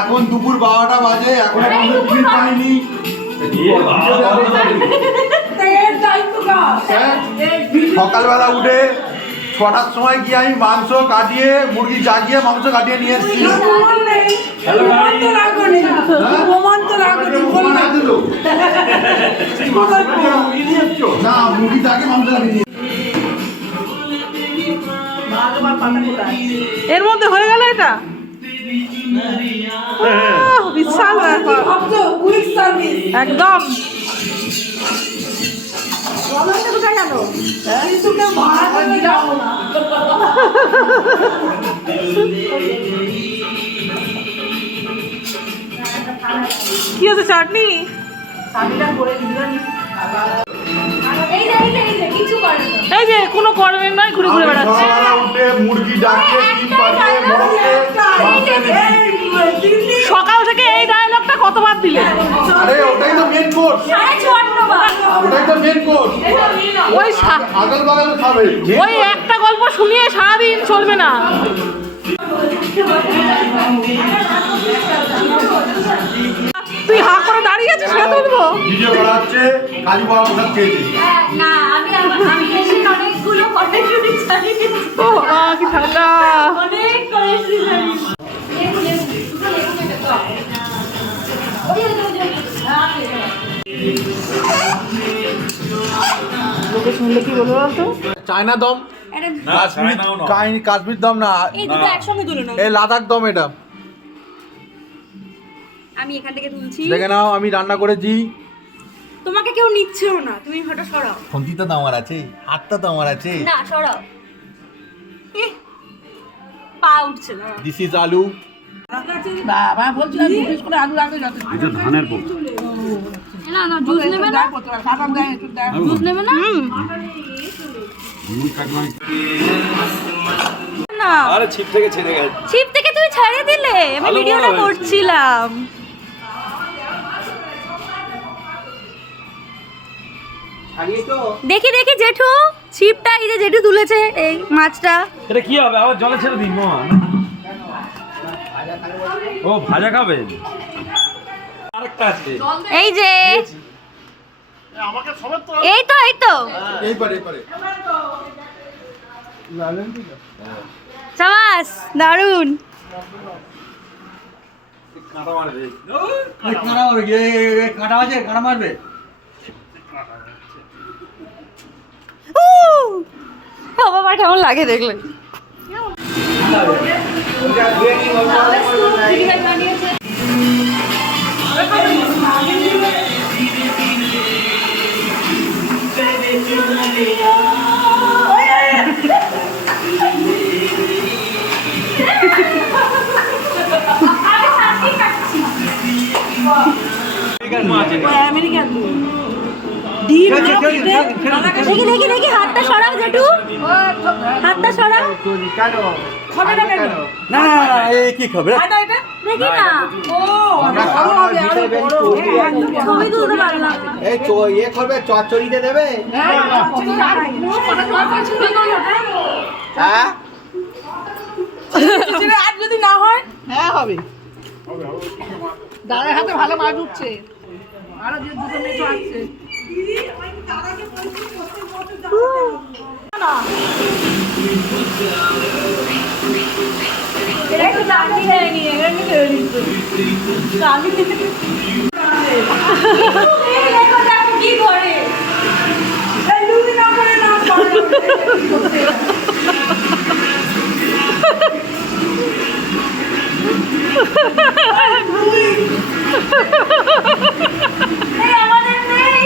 এখন দুপুর 12টা বাজে, এখন খির পাইনি। সকালবেলা উঠে 6টার সময় গিয়ে আমি মাংস কাটিয়ে, মুরগি জাগিয়ে মাংস কাটিয়ে নিয়ে এসেছি। না, মুরগি জাগিয়ে মাংস কাটিয়ে। এর মধ্যে হয়ে গেল এটা, বিশাল ব্যাপার একদম। কি হচ্ছে চাটনি? এই যে কোনো কর্মের নয়, ঘুরে ঘুরে বেড়াচ্ছে। সকাল থেকে এই ডায়লগটা কতবার দিলে? ওই একটা গল্প শুনিয়ে সারাদিন চলবে না। তুই হা করে দাঁড়িয়ে আছিস, সেটা তুলবো। ভিডিও করা হচ্ছে, কালী বাবা প্রসাদ খেয়েছি। না, আমি এসে অনেকগুলো কন্টেন্ট চালিয়েছি। ও কি ঠান্ডা, অনেক করেছি জানি। লোকে শুনলে কি বলবো বলতো? চায়না দম, কাশ্মীর দম না, এই দুটো একসঙ্গে তুলে নাও। এই লাদাখ দম। এটা আমি এখান থেকে তুলছি। দেখে নাও, আমি রান্না করেছি। তোমাকে কেউ নিচ্ছেও না, তুমি ফটো সরাও। ফন্তিটা তো আমার আছে, হাতটা তো আমার আছে। না, সরাও। পা উঠছে না। দিস ইজ আলু। বাবা বলছিলাম জিজ্ঞেস করে আলু লাগবে যত। এটা ধানের পর। না না, জুস নেবে না? জুস নেবে না? না, আরে ছিপ থেকে ছেড়ে গেছে। ছিপ থেকে তুমি ছাড়িয়ে দিলে, আমি ভালো ভিডিওটা বলা হয়েছে। করছিলাম। দেখি দেখি জেঠু, ছিপটা এই যে জেঠু তুলেছে, এই মাছটা। এটা কি হবে? আবার জলে ছেড়ে দিই মা। ও ভাজা খাবে? আরেকটা আছে। এই যে এই তো এই পারে সাবাস, দারুন। কাঁটা মারবে। কাঁটা মারবে। বাবা কেমন লাগে দেখলে? দেখি দেখি হাতটা সরাও জেঠু, হাতটা সরাও। না কি খবর? দেখি না, ছবি তুলতে পারলাম। এই ইয়ে করবে, চচ্চড়িতে দেবে। হ্যাঁ, আজ যদি না হয়, হ্যাঁ হবে। দাদার হাতে ভালো মাছ উঠছে, আরো যে দুটো মেয়ে আসছে। কি করে আমাদের নেই।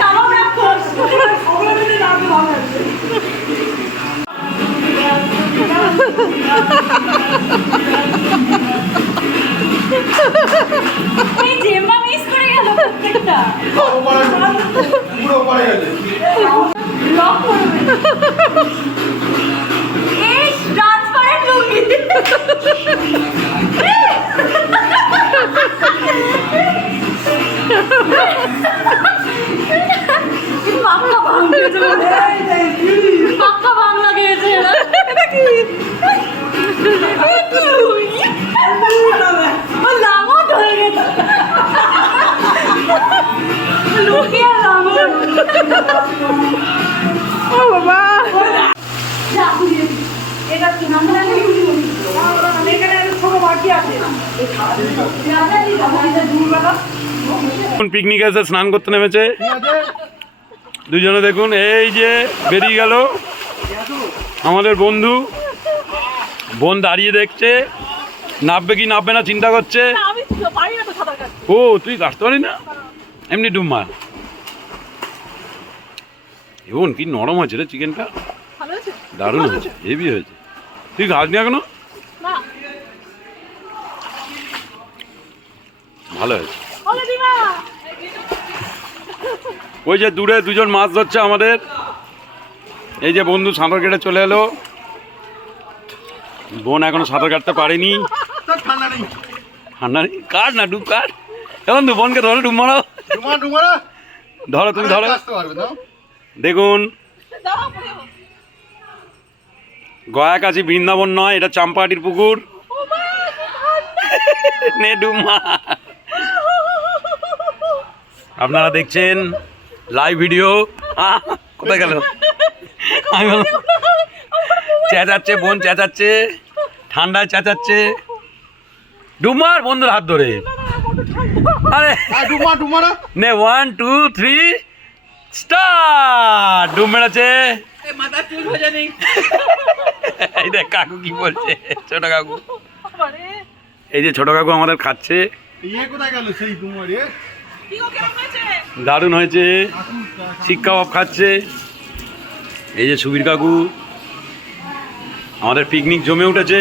কাবাব রাখো। এই জেম্মা মিস করে গেল প্রত্যেকটা। পুরো পড়ে গেছে। ব্লক করবে। এই ট্রান্সপারেন্ট লুঙ্গি। লাঙট হয়ে গেছে লুকিয়ে লাঙট ও বাবা এটা কি নাম জানি এখানে একটা ছোট বাটি আছে পিকনিক এসে স্নান করতে নেমেছে ঠিক আছে দুজনে দেখুন এই যে বেরিয়ে গেল আমাদের বন্ধু বোন দাঁড়িয়ে দেখছে নামবে কি নামবে না চিন্তা করছে। আমি পারি না তো সাঁতার কাটতে ও তুই কাটতে পারি না এমনি ডুব মার। এবং কি নরম হয়েছে রে চিকেনটা, ভালো আছে দারুণ হয়েছে, হেভি হয়েছে। তুই খাস নি এখনো? না ভালো হয়েছে। ওলে দিমা ওই যে দূরে দুজন মাছ ধরছে আমাদের, এই যে বন্ধু সাঁতার কেটে চলে এলো। বোন এখনো সাঁতার কাটতে পারেনি, তোর ঠান্ডা নেই ঠান্ডা নেই। কাট না ডুব কাট, এখন তো বোনকে ধরো ডুব মারো, ডুমারা ধরো তুমি ধরো। আসতে পারবে না দেখুন দাও পড়ে যাবো। গয়া কাছে বৃন্দাবন নয়, এটা চাম্পাহাটির পুকুর। ও মা নে ডুব মার। আপনারা দেখছেন লাইভ ভিডিও। কোথায় গেল? আমি বললাম, চেঁচাচ্ছে বোন, চেঁচাচ্ছে ঠান্ডায়, চেঁচাচ্ছে। ডুমার বন্ধুর হাত ধরে, আরে ডুমারা নে 1 2 3 স্টার্ট। ডুব মেরেছে। মাথা চুল ভেজে নেই এই দেখ কাকু কি বলছে, ছোট কাকু। বাবারে এই যে ছোট কাকু আমাদের খাচ্ছে, ইয়ে কোথায় গেল সেই ডুমারে কি গো কেমন হয়েছে দারুণ হয়েছে। শিক কাবাব খাচ্ছে। এই যে সুবীর কাকু, আমাদের পিকনিক জমে উঠেছে।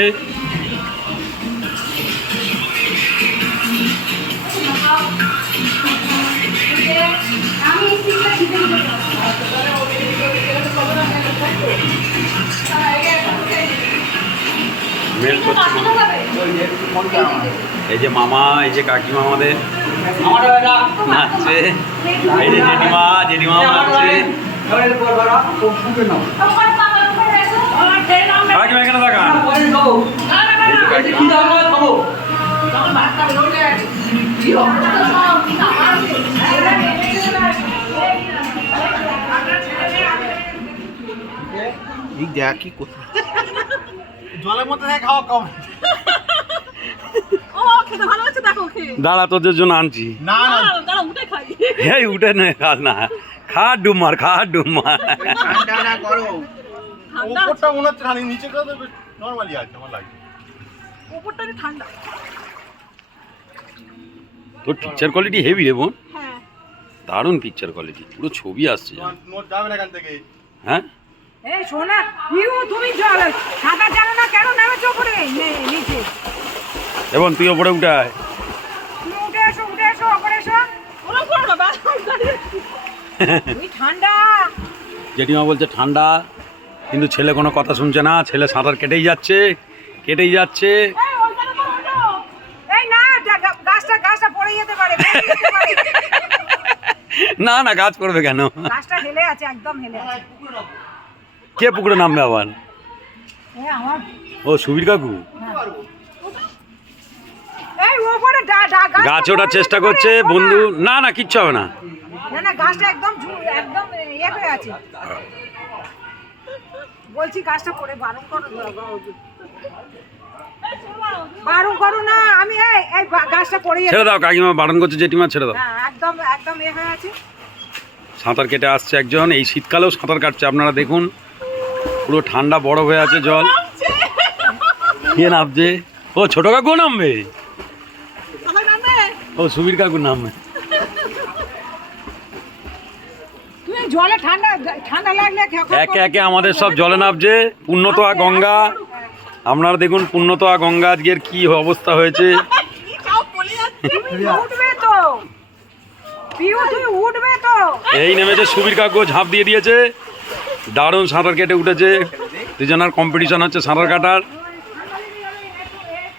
আমি এই সিটটা দিতে দিতে মেল করছে মামা। এই যে মামা, এই যে কাকিমা আমাদের নাচছে। এই যে জেঠিমা, জেঠিমা নাচছে। কাকিমা এখানে দেখান। এই যে কাকিমা। দেখ কি জলের মধ্যে থেকে খাওয়া কম। ও খেতে ভালো হচ্ছে দেখো খেয়ে দাঁড়া তোদের জন্য আনছি। না না দাঁড়া উঠে খাই এই উঠে নে, খাস না, খা ডুব মার, খা ডুব মার। ঠান্ডা না গরম। ঠান্ডা উপরটা মনে হচ্ছে ঠান্ডা, নিচেটা তো নরমালি আছে আমার লাগে। উপরটা ঠান্ডা তোর পিকচার কোয়ালিটি হেভি রে বোন, হ্যাঁ দারুণ পিকচার কোয়ালিটি, পুরো ছবি আসছে জানো। নোট যাবে না এখান থেকে। হ্যাঁ এই সোনা ইউ তুমি জল সাঁতার জানো না কেন নেমেছো উপরে নিচে এবং তুই ওপরে উঠে আয়। তুমি উঠে এসো উপরে এসো ওরা কোন বাবা তুমি ঠান্ডা জেঠিমা বলছে ঠান্ডা, কিন্তু ছেলে কোনো কথা শুনছে না। ছেলে সাঁতার কেটেই যাচ্ছে, কেটেই যাচ্ছে। এই ওইখানে পড়ে ওঠো। এই না গাছটা পড়ে যেতে পারে না না, গাছ করবে কেন? গাছটা হেলে আছে একদম হেলে আছে কে পুকুরে নামবে আবার? এই আমার ও সুবীর কাকু এই ওপরে গাছ ওঠার চেষ্টা করছে বন্ধু। না না, কিচ্ছু হবে না। না গাছটা একদম একদম ইয়ে হয়ে আছে বলছি গাছটা পড়ে বারণ করো না আমি এই গাছটা পড়ে ছেড়ে দাও, কাকিমা বারণ করছে, জেঠিমা ছেড়ে দাও। একদম একদম এ হয়ে আছে সাঁতার কেটে আসছে একজন, এই শীতকালেও সাঁতার কাটছে। আপনারা দেখুন পুরো ঠান্ডা বরফ হয়ে আছে জল। কে নামছে? ও ছোট কাকু নামবে, ও সুবীর কাকু নামবে। তুমি জলে ঠান্ডা লাগলে একে একে আমাদের সব জলে নামছে। পুণ্যতোয়া গঙ্গা, আপনারা দেখুন পুণ্যতোয়া গঙ্গা আজকের কি অবস্থা হয়েছে। উঠবে তো পিউ তুই উঠবে তো এই নেমেছে সুবীর কাকু, ঝাঁপ দিয়ে দিয়েছে, দারুণ সাঁতার কেটে উঠেছে। দুজনের কম্পিটিশন হচ্ছে সাঁতার কাটার।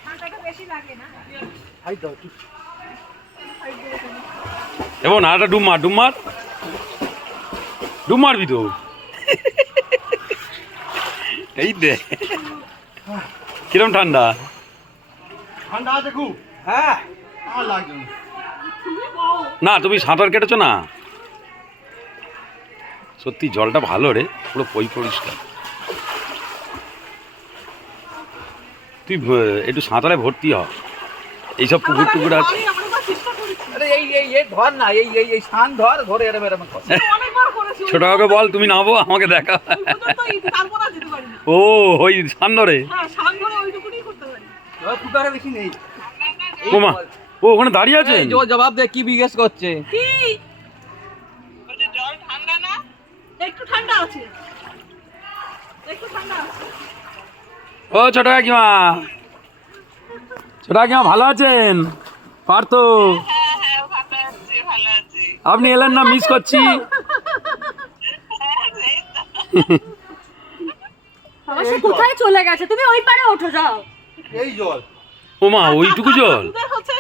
ঠান্ডাটা বেশি লাগে না এবং আরেকটা ডুব মার, ডুব মার, ডুব মারবি তো। এই দে কিরম ঠান্ডা? ঠান্ডা আছে খুব। হ্যাঁ আমার লাগছে না। না তুমি সাঁতার কেটেছো না? সত্যি জলটা ভালো রে, পুরো পরিষ্কার। তুই একটু সাঁতারে ভর্তি হ, এইসব পুকুর টুকুর আছে। আরে এই ধর না, এই শান ধরে এরম কর। ছোট কাউকে বল তুমি নামবো, আমাকে দেখা। ও ওই সান ধরে। ফুটারে বেশি নেই। ও মা, ও ওখানে দাঁড়িয়ে আছে। এই জবাব দে, কি জিজ্ঞেস করছে? জল ঠান্ডা না? একটু ঠান্ডা আছে, একটু ঠান্ডা আছে। ও ছোট কাকিমা, ছোট কাকিমা ভালো আছেন? পার্থ, হ্যাঁ ভালো আছি। আপনি এলেন না, মিস করছি। বাবা সে কোথায় চলে গেছে? তুমি ওই পারে ওঠো, যাও। এই জল। ও মা, ওইটুকু জল তোদের হচ্ছে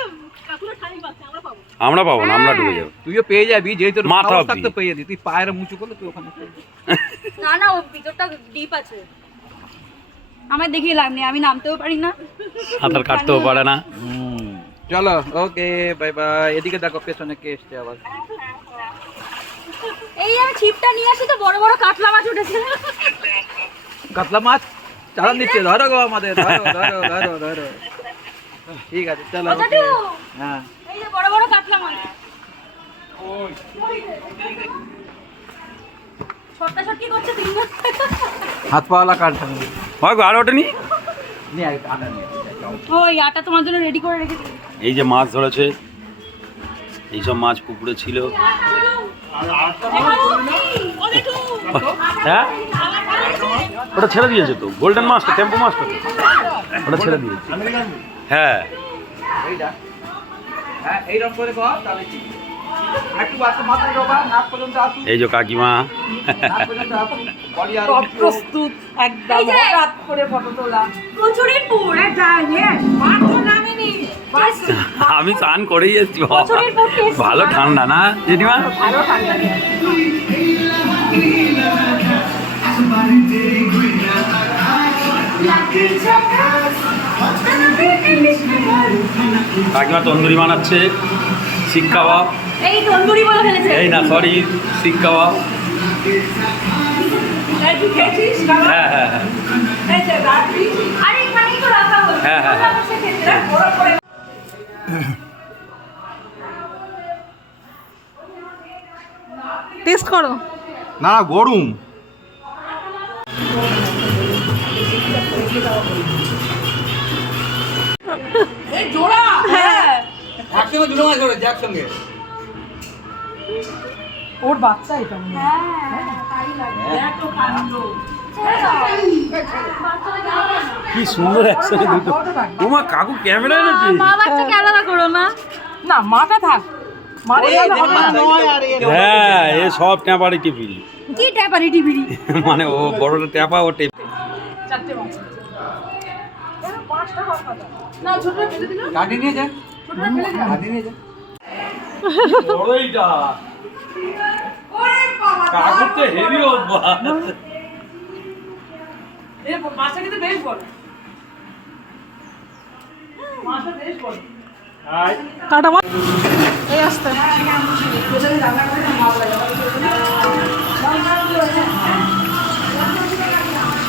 কাকুরে ঠাড়ি পাচ্ছে, আমরা পাবো। আমরা পাবো না, আমরা ডুবে যাবো। তুইও পেয়ে যাবি, যেই তোর মাথা সাহস অবধি। থাকতে পেয়ে যাবি। তুই পায়ের মুচু করলে তুই ওখানে পেয়ে যাবি। না না, ও ভিতরটা ডিপ আছে। আমায় দেখিয়ে লাভ নেই, আমি নামতেও পারি না। সাঁতার কাটতেও পারে না। চলো, ওকে, বাই বাই। এদিকে দেখো, পেছনে কে এসছে আবার। এই আমি ছিপটা নিয়ে আসি তো বড় বড় কাতলা মাছ উঠেছে। কাতলা মাছ চালান দিচ্ছে, ধরো গো আমাদের, ধরো। ঠিক আছে, চলো। ওটা ওকে। তো। হ্যাঁ, এই যে বড় বড় কাতলা মাছ। ছটকা ছটকি করছে তিন মাস। হাত পাওয়ালা কাটছে। হয় গো, আর ওঠেনি। নিয়ে আয়, আটা নিয়ে আয়। ওই আটা তোমার জন্য রেডি করে রেখেছি। এই যে মাছ ধরেছে, এইসব মাছ পুকুরে ছিল। হ্যাঁ, ওটা ছেড়ে দিয়েছে তো, গোল্ডেন মাছটা, টেম্পো মাছটা তো। ওটা ছেড়ে দিয়েছে। হ্যাঁ, এইটা। হ্যাঁ, এইরকম করে কর, তাহলে ঠিক। একটু বাসে মাথায় ঢোকা, নাক পর্যন্ত আসুক। এই যে কাকিমা। নাক পর্যন্ত আসুক। বডি আর প্রস্তুত একদম এই যে। হঠাৎ করে ফটো তোলা। কচুরির পুর। মাছ তো নামেনি। আমি স্নান করেই এসেছি বাবা। কচুরির পুর খেয়েছি। ভালো ঠান্ডা না জেঠিমা? ভালো ঠান্ডা নেই। কাকিমা তন্দুরি বানাচ্ছে, শিক কাবাব। এই তন্দুরি বলে ফেলেছে। এই না, সরি, শিক কাবাব। এই তুই খেয়েছিস বাবা? হ্যাঁ হ্যাঁ হ্যাঁ। এই যে রাত্রি আরে এখানেই তো রাখা হলো। হ্যাঁ, হ্যাঁ, হ্যাঁ। বসে খেতে। দেখ বড় করে। টেস্ট করো। না গরম। এই জোড়া। হ্যাঁ। একসঙ্গে দুটো মাছ ধরেছে, একসঙ্গে। ওর বাচ্চা এটা মনে হয়। হ্যাঁ, তাই লাগে। এত কাণ্ড। কি সুন্দর একসাথে দুটো। তোমার কাকু ক্যামেরা এনেছে। মা বাচ্চাকে আলাদা করো না। না মাটা থাক। মাটা এই থাক, দেখো, হবে না, নয় আর এর। হ্যাঁ, এ সব ট্যাপারি টিপিরি। কি ট্যাপারি টিপিরি। মানে ও বড়টা ট্যাপা, ও টেপ। চারটে মাছ। এর পাঁচটা হওয়ার কথা। না ছোটটা ফেলে দিল। কাটি নিয়ে যা, ছোটটা ফেলে দিল। কাটি নিয়ে যা। বড়ইটা ওরে বাবা। কাকুর তো হেভি অভ্যাস। এই মাছটা কিন্তু বেশ বড়। মাছটা বেশ বড়। কাটা মাছ। এই আসতে। যদি রান্না করে ভালো লাগে।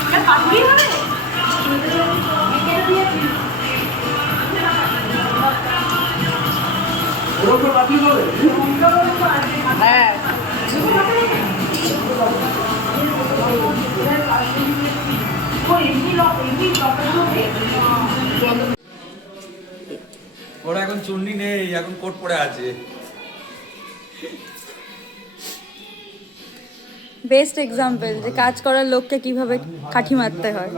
এটা পাতলি হবে? হ্যাঁ। ওরা এখন চুন্নি নেই, এখন কোট পরে আছে। বেস্ট এক্সাম্পল যে কাজ করার লোককে কিভাবে কাঠি মারতে হয়।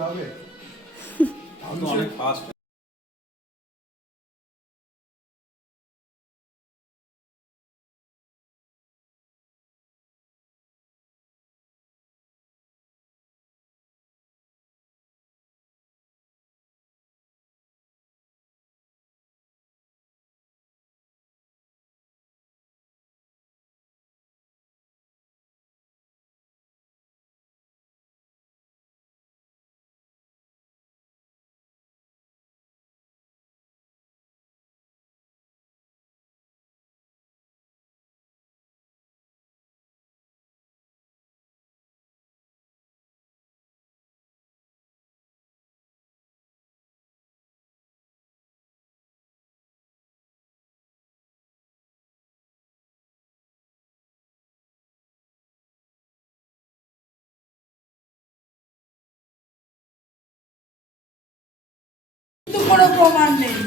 অনেক ফাস্ট।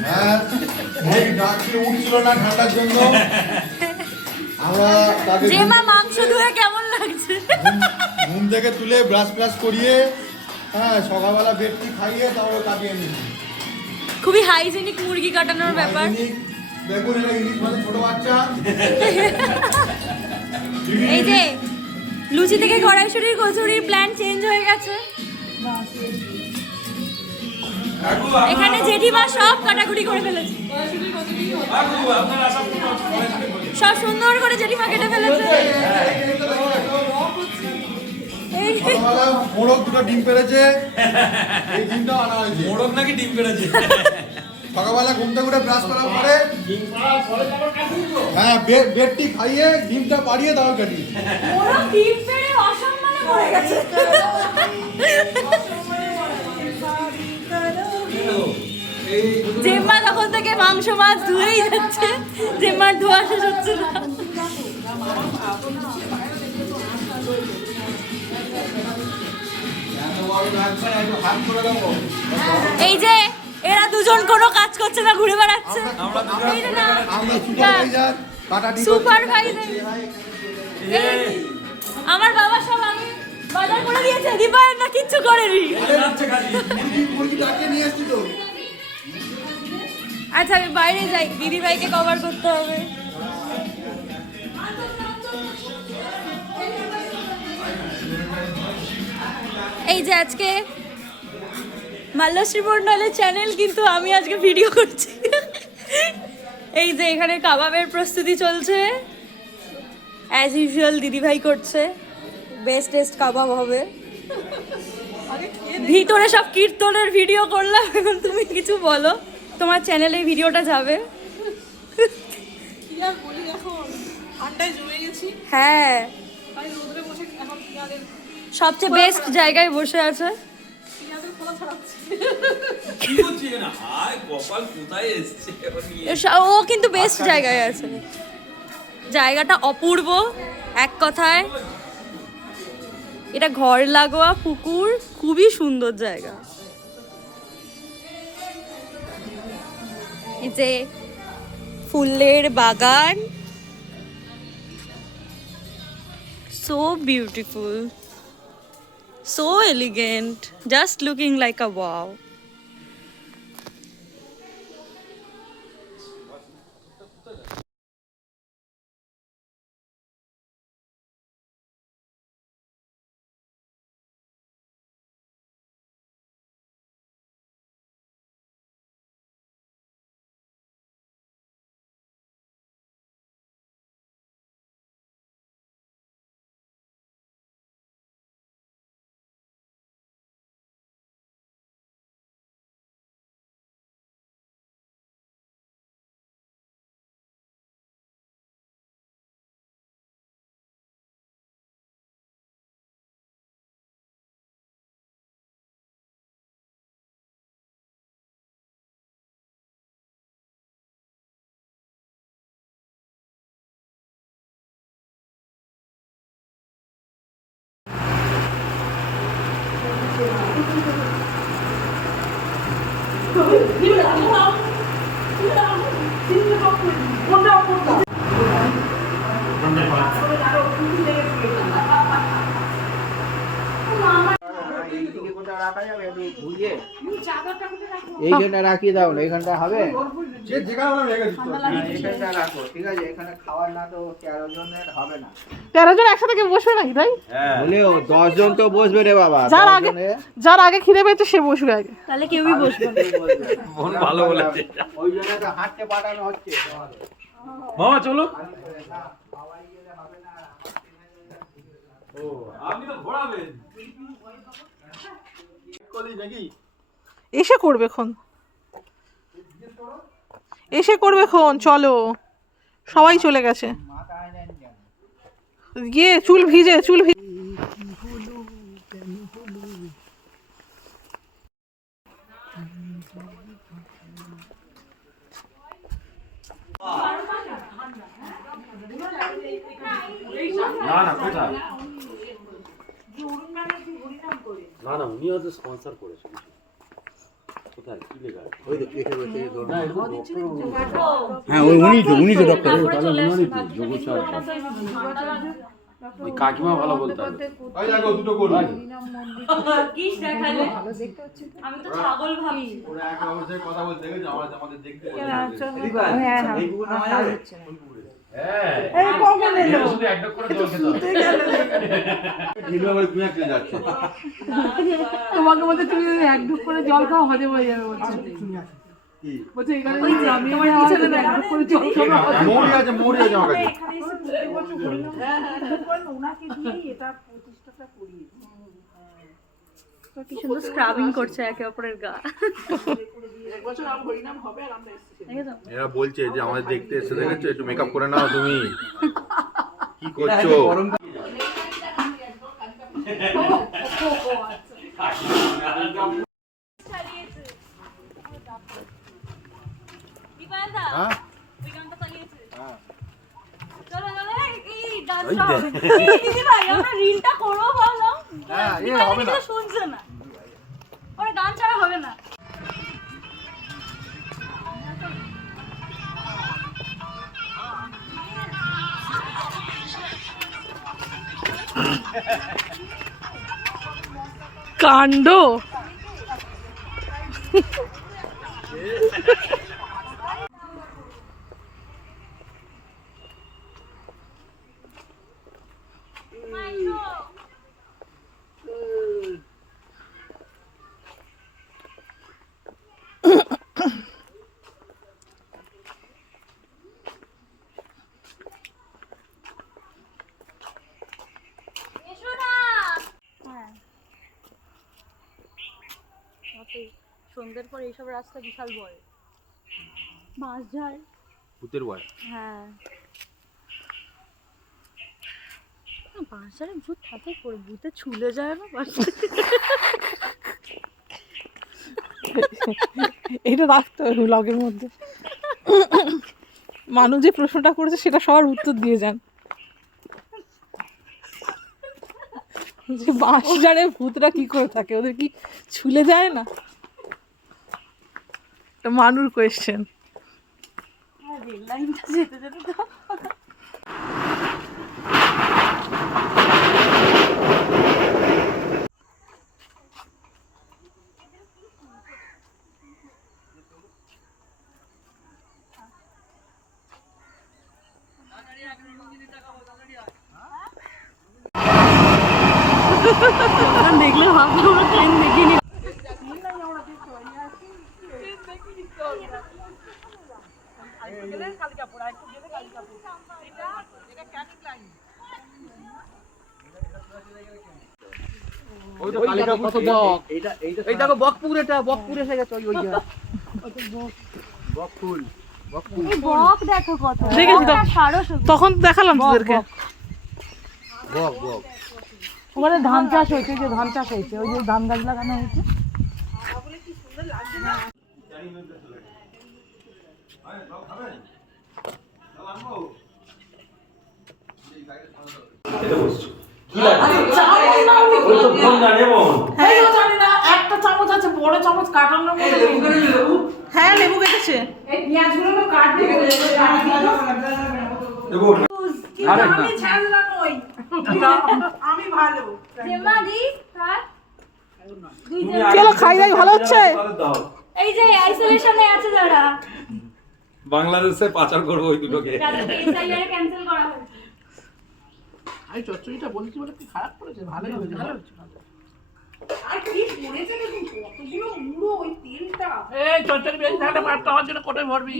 হ্যাঁ, এই ডাকতে উঠছিল না ঠান্ডার জন্য। আমরা তাকে যে মা মাংস ধুয়ে কেমন লাগছে? ঘুম থেকে তুলে ব্রাশ ব্রাশ করিয়ে, হ্যাঁ, সকালবেলা বেডটি খাইয়ে তারপরে কাটিয়ে নিয়েছি। খুবই হাইজেনিক মুরগি কাটানোর ব্যাপার। দেখুন, এটা ইলিশ মানে ছোট বাচ্চা। এই যে লুচি থেকে কড়াইশুটির কচুরির প্ল্যান চেঞ্জ হয়ে গেছে। এখানে জেঠিমা সব কাটাকুটি করে ফেলেছে, সব সুন্দর করে জেঠিমা কেটে ফেলেছে। সকালবেলা মোড়ক দুটো ডিম পেড়েছে, এই ডিমটাও আনা হয়েছে। মোড়ক নাকি ডিম পেড়েছে? সকালবেলা ঘুম থেকে উঠে ব্রাশ করার পরে, হ্যাঁ, বেডটি খাইয়ে ডিমটা পাড়িয়ে তাও কাটিয়েছি। ওরা ডিম পেড়ে অসম্মানে পড়ে গেছে। জেম্মা তখন থেকে মাংস মাছ ধুয়েই যাচ্ছে, জেম্মার ধোয়া শেষ হচ্ছে না। এই যে এরা দুজন কোনো কাজ করছে না, ঘুরে বেড়াচ্ছে। এই যে না, আমরা সুপারভাইজার, কাটাটি সুপারভাইজার। আমার বাবা সব আগে বাজার করে দিয়েছে, দীপায়ন না কিচ্ছু করেনি। মুরগি ডাকিয়ে নিয়ে এসছি তো। আচ্ছা আমি বাইরে যাই, দিদি ভাইকে কভার করতে হবে। এই যে আজকে মাল্যশ্রী মণ্ডলের চ্যানেল, কিন্তু আমি আজকে ভিডিও করছি। এই যে এখানে কাবাবের প্রস্তুতি চলছে, অ্যাজ ইউজুয়াল দিদিভাই করছে। বেস্ট টেস্ট কাবাব হবে। ভিতরে সব কীর্তনের ভিডিও করলাম, এখন তুমি কিছু বলো, তোমার চ্যানেলে ভিডিওটা যাবে। কি আর বলি, এখন ঠান্ডায় জমে গেছি, হ্যাঁ, তাই রোদরে বসে এখন পেঁয়াজের সবচেয়ে বেস্ট জায়গায় বসে আছে। খোলা ছাড়াচ্ছি। কি হচ্ছে না? হায় কপাল কোথায় এসেছে এখন নিয়ে। ও কিন্তু বেস্ট জায়গায় আছে, জায়গাটা অপূর্ব। এক কথায় এটা ঘর লাগোয়া পুকুর, খুবই সুন্দর জায়গা। এই যে ফুলের বাগান, so beautiful, so elegant, just looking like a wow. এইখানটা রাখিয়ে দাও না, এইখানটা হবে, যে যেখানে আমরা রেখে দিচ্ছি। এইখানটা রাখো, ঠিক আছে? এখানে খাওয়ার না তো 13 জনের হবে না। 13 জন একসাথে কেউ বসবে নাকি তাই? বলেও 10 জন তো বসবে রে বাবা। যার আগে খিদে পেয়েছে সে বসবে আগে। তাহলে কেউই বসবে না। মন ভালো বলেছে। ওই জন্য তো হাঁটতে পাঠানো হচ্ছে। মামা চলো। ও আপনি তো ঘোরাবেন। এসে করবে খন, এসে করবে খন, চলো সবাই চলে গেছে। গিয়ে চুল ভিজে না না কোথায়? না না উনি হয়তো স্পন্সর করেছেন। হ্যাঁ উনি তো ডক্টর। ওই কাকিমা ভালো বলতে হবে। ওই দেখো দুটো করুন। কিস দেখালে আমি তো ছাগল ভাবছি। ওরা একে অপরের সাথে কথা বলতে গেছে আমাদের দেখতে বলে। এই কুকুর নামা যাবে? হ্যাঁ এই কখন এলো? শুধু একটা করে জল খেতে হবে। ঢিলু আবার ঘুরে চলে যাচ্ছে। তোমাকে বলতে তুমি যদি এক ঢুক করে জল খাও হজম হয়ে যাবে বলছে। কি? বলছে এখানে যদি আমি আমার পিছনে না এক ঢুক করে জল খাও মৌরি আছে আমার কাছে। ওনাকে দিয়েই এটা 25 টাকা করিয়ে কি সুন্দর স্ক্রাবিং করছে একে অপরের গা। এক বছর আর হরিনাম হবে আর আমরা এসেছি। দেখেছো? এরা বলছে যে আমাদের দেখতে এসে দেখেছো একটু মেকআপ করে নাও তুমি। কি করছো? গরম হ্যাঁ? চলো চলো এই ডান্স এই দিদি ভাই আমরা রিলটা করবো ভাবলাম। হ্যাঁ, এ দিদি ভাই হবে না। কিছু শুনছে না। ওরে গান ছাড়া হবে না। কাণ্ড এসো না। হ্যাঁ সন্ধ্যের পর এইসব রাস্তা বিশাল বড় বাঁশঝাড়। ভূতের ভয়। হ্যাঁ বাঁশঝাড়ে ভূত থাকে পরে ভূতে ছুলে যায় না বাঁশঝাড়ে। এটা রাখতে হবে ব্লগের মধ্যে। মানুষ যে প্রশ্নটা করেছে সেটা সবার উত্তর দিয়ে যান। যে বাঁশঝাড়ে ভূতরা কি করে থাকে, ওদের কি ছুলে যায় না? এটা মানুর কোয়েশ্চেন। রেল লাইনটা যেতে যেতে তো দেখলে ভাববো আমরা ট্রেন দেখিনি। ওই তো কালিকা কত বক। এই দেখো বকপুর, এটা বকপুর এসে গেছে। ওই বক ফুল। এই বক দেখো কত। দেখেছি তো। বকটা সারস। তখন দেখালাম তোদেরকে। বক বক। ওখানে ধান চাষ হয়েছে, যে ধান চাষ হয়েছে, ওই যে ধান গাছ লাগানো হয়েছে। একটা চামচ আছে, বড় চামচ কাটানোর মতো। হ্যাঁ লেবু কেটেছে। এই পেঁয়াজগুলো তো কাটবে। আমি ছাড়লা নই, আমি ভালো। জেমা দি কাট। চলো খাই দাই, ভালো হচ্ছে। এই যে আইসোলেশনে আছে যারা বাংলাদেশে পাচার করবো ওই দুটোকে। তাদেরকে এসআইআর ক্যান্সেল করা হয়েছে। আমি চচ্চড়িটা বলছি বলে কি খারাপ করেছে? ভালোই হয়েছে, ভালো হচ্ছে। আর কি করেছে দেখুন, কতগুলো মুড়ো ওই তেলটা। এই চচ্চড়ি বেশি থাকলে ভাতটা আমার জন্য কোটায় ভরবি।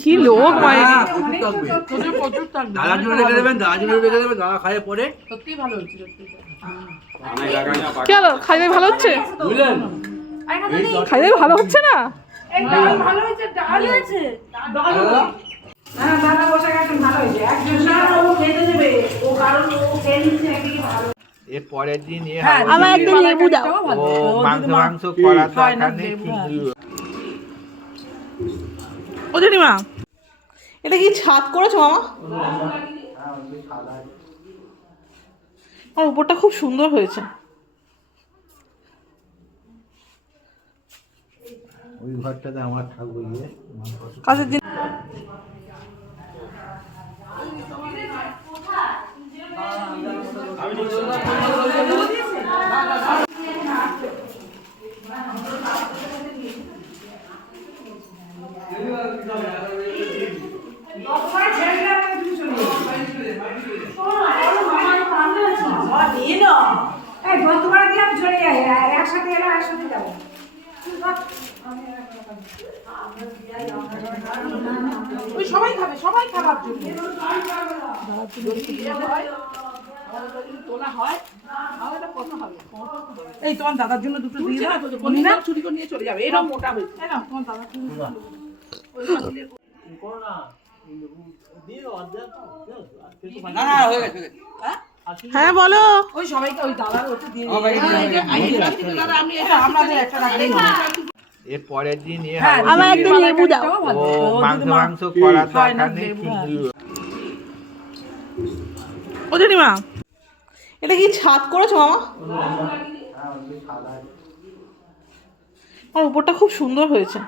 কি লোক মাইরি, তোদের প্রচুর থাকবে। দাদা জন্য রেখে দেবেন, দাদা জন্য রেখে দেবেন, দাদা খাইয়ে পরে। সত্যি ভালো হচ্ছে, সত্যি। চলো খাই দাই ভালো হচ্ছে, বুঝলেন? আরে না দিদি খাই দাই ভালো হচ্ছে না। এই ডাল ভালো হয়েছে, ডাল হয়েছে। ডাল হ্যাঁ দাদা বসে গেছেন, ভালো হয়েছে। একজন না ও খেতে দেবে, ও কারণ ও খেয়ে নিচ্ছে একদিকে ভালো। এর পরের দিন আমার একদিন লেবু দাও। মাংস করার দরকার নেই। ও দিদিমা, এটা কি ছাদ করেছো মামা? আর উপরটা খুব সুন্দর হয়েছে। ওই ঘরটাতে আমার থাকবো গিয়ে কাজের দিন ওই সবাই খাবে, সবাই খাবার জন্য তোলা হয়। এই তোমার দাদার জন্য দুটো দিয়ে দাও, না চুরি করে নিয়ে চলে যাবে, এরকম মোটা হয়েছে তাই না? তোমার দাদার জন্য হ্যাঁ বলো। ওই সবাইকে ওই দাদার ওটা দিয়ে দাদা আমি আমাদের একটা রাখলেই হবে। এর পরের দিন আমার একদিন লেবু দাও। মাংস করার দরকার নেই। ও দিদিমা এটা কি ছাদ করেছো মামা? আর উপরটা খুব সুন্দর হয়েছে।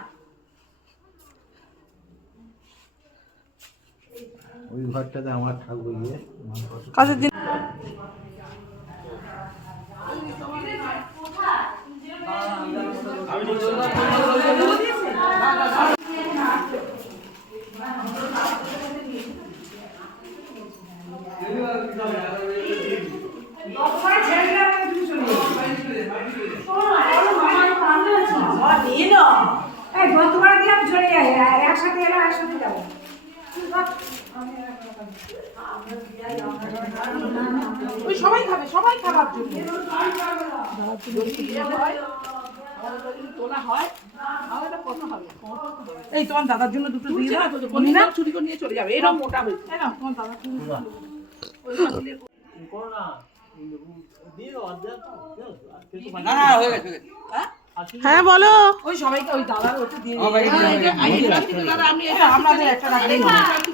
ওই ঘরটাতে আমার থাকবো গিয়ে কাজের দিন ওই সবাই খাবে, সবাই খাবার জন্য তোলা হয়। এই তোমার দাদার জন্য দুটো দিয়ে দাও, না চুরি করে নিয়ে চলে যাবে, এরকম মোটা হয়েছে তাই না? তোমার দাদার জন্য হ্যাঁ বলো। ওই সবাইকে ওই দাদার ওটা দিয়ে দাদা আমি আমাদের একটা রাখলেই হবে।